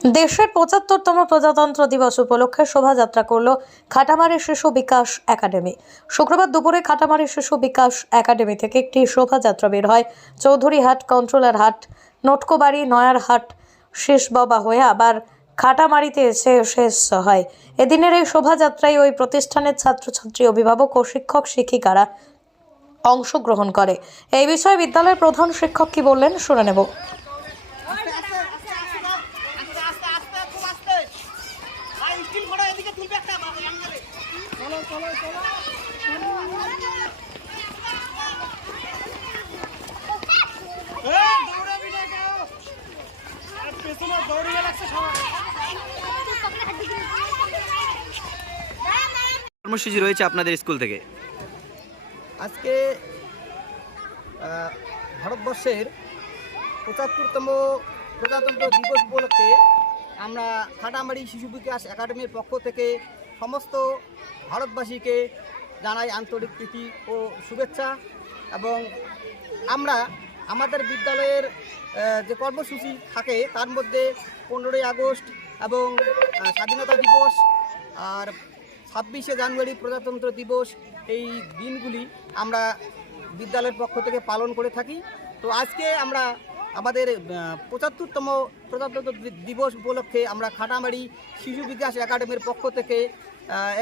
দেশের পঁচাত্তরতম প্রজাতন্ত্র দিবস উপলক্ষে শোভাযাত্রা করল খাটামারি শিশু বিকাশ একাডেমি। শুক্রবার দুপুরে খাটামারি শিশু বিকাশ একাডেমি থেকে একটি শোভাযাত্রা বের হয়। চৌধুরীহাট কন্ট্রোলার হাট নটকোবাড়ি, নয়ারহাট, শেষবাবা হয়ে আবার খাটামারিতে এসে শেষ হয়। এদিনের এই শোভাযাত্রায় ওই প্রতিষ্ঠানের ছাত্রছাত্রী, অভিভাবক ও শিক্ষক শিক্ষিকারা অংশগ্রহণ করে। এই বিষয়ে বিদ্যালয়ের প্রধান শিক্ষক কি বললেন শুনে নেব। কর্মসূচি রয়েছে আপনাদের স্কুল থেকে। আজকে ভারতবর্ষের পঁচাত্তরতম প্রজাতন্ত্র দিবস উপলক্ষে আমরা খাটামারি শিশু বিকাশ একাডেমির পক্ষ থেকে সমস্ত ভারতবাসীকে জানাই আন্তরিক প্রীতি ও শুভেচ্ছা এবং আমরা আমাদের বিদ্যালয়ের যে কর্মসূচি থাকে তার মধ্যে পনেরোই আগস্ট এবং স্বাধীনতা দিবস আর ছাব্বিশে জানুয়ারি প্রজাতন্ত্র দিবস এই দিনগুলি আমরা বিদ্যালয়ের পক্ষ থেকে পালন করে থাকি। তো আজকে আমরা আমাদের পঁচাত্তরতম প্রজাতন্ত্র দিবস উপলক্ষে আমরা খাটামারি শিশু বিকাশ একাডেমির পক্ষ থেকে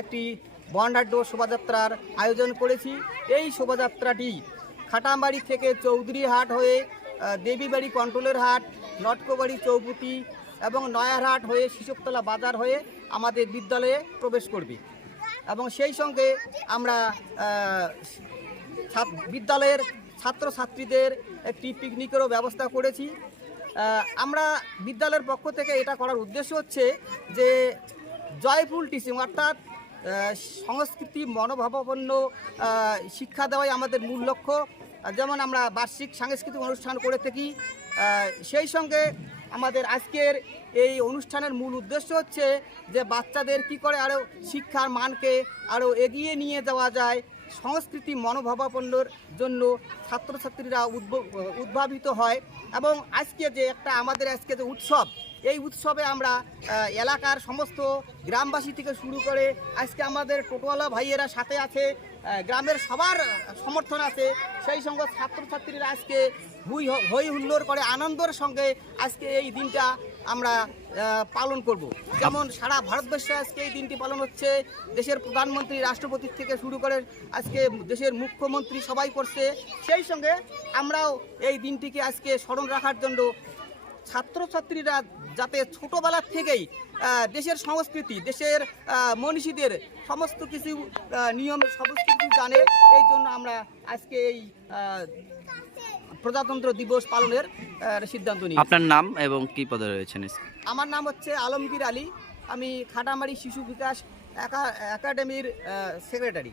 একটি বন্ডাঢ্য শোভাযাত্রার আয়োজন করেছি। এই শোভাযাত্রাটি খাটামবাড়ি থেকে চৌধুরীহাট হয়ে দেবীবাড়ি কন্ট্রোলের হাট, নটকোবাড়ি চৌপুতি এবং নয়ারহাট হয়ে শিশুকতলা বাজার হয়ে আমাদের বিদ্যালয়ে প্রবেশ করবে। এবং সেই সঙ্গে আমরা বিদ্যালয়ের ছাত্রছাত্রীদের একটি পিকনিকেরও ব্যবস্থা করেছি। আমরা বিদ্যালয়ের পক্ষ থেকে এটা করার উদ্দেশ্য হচ্ছে যে জয়ফুল টিচিং অর্থাৎ সংস্কৃতি, মনোভাবাপন্ন শিক্ষা দেওয়াই আমাদের মূল লক্ষ্য। যেমন আমরা বার্ষিক সাংস্কৃতিক অনুষ্ঠান করে থাকি সেই সঙ্গে আমাদের আজকের এই অনুষ্ঠানের মূল উদ্দেশ্য হচ্ছে যে বাচ্চাদের কি করে আরও শিক্ষার মানকে আরও এগিয়ে নিয়ে যাওয়া যায়, সংস্কৃতি মনোভাবাপন্নর জন্য ছাত্রছাত্রীরা উদ্ভ- উদ্ভাবিত হয়। এবং আজকে যে একটা আমাদের আজকে যে উৎসব এই উৎসবে আমরা এলাকার সমস্ত গ্রামবাসী থেকে শুরু করে আজকে আমাদের টোটোয়ালা ভাইয়েরা সাথে আছে গ্রামের সবার সমর্থন আছে, সেই সঙ্গে ছাত্রছাত্রীরা আজকে হুই হই হুল্লোড় করে আনন্দের সঙ্গে আজকে এই দিনটা আমরা পালন করব। যেমন সারা ভারতবর্ষে আজকে এই দিনটি পালন হচ্ছে, দেশের প্রধানমন্ত্রী রাষ্ট্রপতির থেকে শুরু করে আজকে দেশের মুখ্যমন্ত্রী সবাই করছে, সেই সঙ্গে আমরাও এই দিনটিকে আজকে স্মরণ রাখার জন্য ছাত্রছাত্রীরা যাতে ছোটোবেলার থেকেই দেশের সংস্কৃতি দেশের মনীষীদের সমস্ত কিছু নিয়ম সমস্ত কিছু জানে। এই জন্য আমরা আজকে এই প্রজাতন্ত্র দিবস পালনের সিদ্ধান্ত নিই আপনার নাম এবং কি পদে রয়েছেন? আমার নাম হচ্ছে আলমগীর আলী। আমি খাটামারি শিশু বিকাশ একা- একাডেমির secretary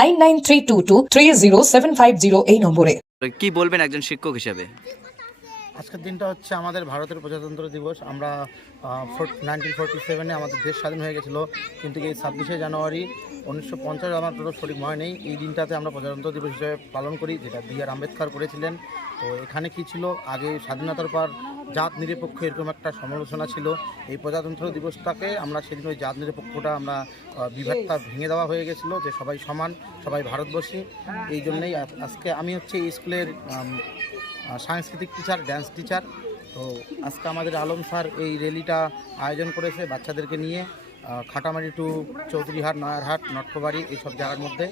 nine nine three two two three zero seven five zero এই নম্বরে। কি বলবেন একজন শিক্ষক হিসেবে? আজকের দিনটা হচ্ছে আমাদের ভারতের প্রজাতন্ত্র দিবস। আমরা নাইনটিন ফোরটি সেভেনে আমাদের দেশ স্বাধীন হয়ে গেছিল। কিন্তু এই ছাব্বিশে জানুয়ারি উনিশশো পঞ্চাশ আমার তো সঠিক মনে নেই। এই দিনটাতে আমরা প্রজাতন্ত্র দিবস হিসেবে পালন করি যেটা বি আর আম্বেদকর করেছিলেন। তো এখানে কি ছিল? আগে স্বাধীনতার পর জাত নিরপেক্ষ এরকম একটা সমালোচনা ছিল। এই প্রজাতন্ত্র দিবসটাকে আমরা সেদিন ওই জাত নিরপেক্ষটা আমরা বিভাগটা ভেঙে দেওয়া হয়ে গেছিল যে সবাই সমান সবাই ভারতবর্ষী। এই জন্যই আজকে আমি হচ্ছে এই স্কুলের সাংস্কৃতিক টিচার ড্যান্স টিচার তো আজকে আমাদের আলম স্যার এই র্যালিটা আয়োজন করেছে বাচ্চাদেরকে নিয়ে খাটামারি টু চৌধুরীহাট নয়ারহাট নটকোবাড়ি এইসব জায়গার মধ্যে।